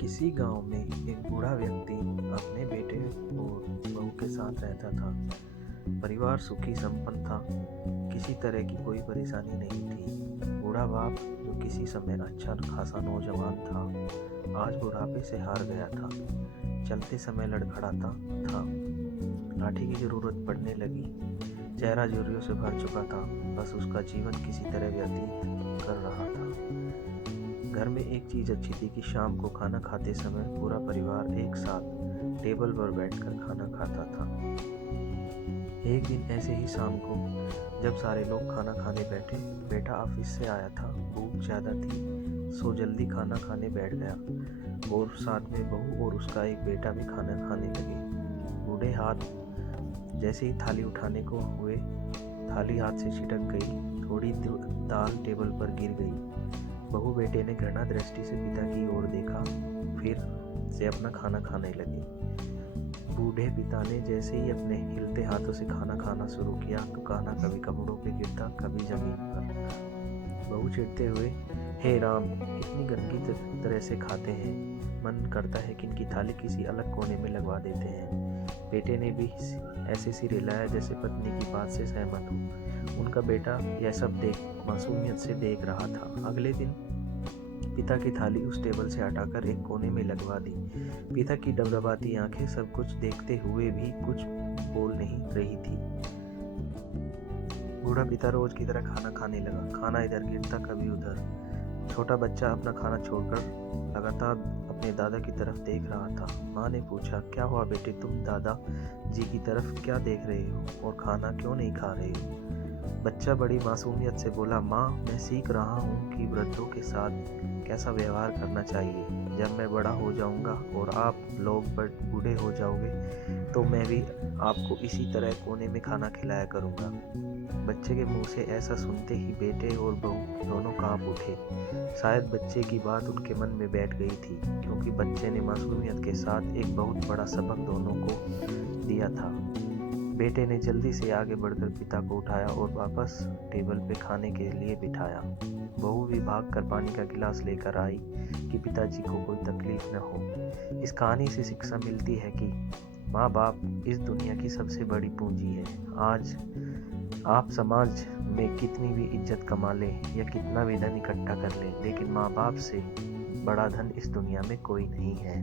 किसी गांव में एक बूढ़ा व्यक्ति अपने बेटे और बहू के साथ रहता था। परिवार सुखी संपन्न था। किसी तरह की कोई परेशानी नहीं थी। बूढ़ा बाप, जो किसी समय अच्छा खासा नौजवान था, आज बुढ़ापे से हार गया था। चलते समय लड़खड़ाता था। लाठी की जरूरत पड़ने लगी। चेहरा झुर्रियों से भर चुका था। बस उसका जीवन किसी तरह व्यतीत कर रहा था। घर में एक चीज अच्छी थी कि शाम को खाना खाते समय पूरा परिवार एक साथ टेबल पर बैठकर खाना खाता था। एक दिन ऐसे ही शाम को जब सारे लोग खाना खाने बैठे, बेटा ऑफिस से आया था। भूख ज्यादा थी, सो जल्दी खाना खाने बैठ गया और साथ में बहू और उसका एक बेटा भी खाना खाने लगे। बूढ़े हाथ जैसे ही थाली उठाने को हुए, थाली हाथ से छिटक गई। थोड़ी दाल टेबल पर गिर गई। बहू बेटे ने घृणा दृष्टि से पिता की ओर देखा, फिर से अपना खाना खाने लगे। बूढ़े पिता ने जैसे ही अपने हिलते हाथों से खाना खाना शुरू किया तो खाना कभी कपड़ों पे गिरता, कभी जमीन पर। बहू चिढ़ते हुए, हे राम, इतनी गंदी तरह से खाते हैं, मन करता है कि इनकी थाली किसी अलग कोने में लगवा देते हैं। बेटे ने भी ऐसे सिर हिलाया जैसे पत्नी की बात से सहमत हो। उनका बेटा यह सब देख मासूमियत से देख रहा था। अगले दिन पिता की थाली उस टेबल से हटाकर एक कोने में लगवा दी। पिता की डबडबाती आंखें सब कुछ देखते हुए भी कुछ बोल नहीं रही थी। बूढ़ा पिता रोज की तरह खाना खाने लगा। खाना इधर गिरता, कभी उधर। छोटा बच्चा अपना खाना छोड़कर लगातार अपने दादा की तरफ देख रहा था। माँ ने पूछा, क्या हुआ बेटे, तुम दादा जी की तरफ क्या देख रहे हो और खाना क्यों नहीं खा रहे हो? बच्चा बड़ी मासूमियत से बोला, माँ, मैं सीख रहा हूँ कि वृद्धों के साथ कैसा व्यवहार करना चाहिए। जब मैं बड़ा हो जाऊँगा और आप लोग बूढ़े हो जाओगे तो मैं भी आपको इसी तरह कोने में खाना खिलाया करूँगा। बच्चे के मुंह से ऐसा सुनते ही बेटे और बहू दोनों कांप उठे। शायद बच्चे की बात उनके मन में बैठ गई थी, क्योंकि बच्चे ने मासूमियत के साथ एक बहुत बड़ा सबक दोनों को दिया था। बेटे ने जल्दी से आगे बढ़कर पिता को उठाया और वापस टेबल पे खाने के लिए बिठाया। बहू भी भागकर पानी का गिलास लेकर आई कि पिताजी को कोई तकलीफ न हो। इस कहानी से शिक्षा मिलती है कि माँ बाप इस दुनिया की सबसे बड़ी पूंजी है। आज आप समाज में कितनी भी इज्जत कमा लें या कितना भी धन इकट्ठा कर लें, लेकिन माँ बाप से बड़ा धन इस दुनिया में कोई नहीं है।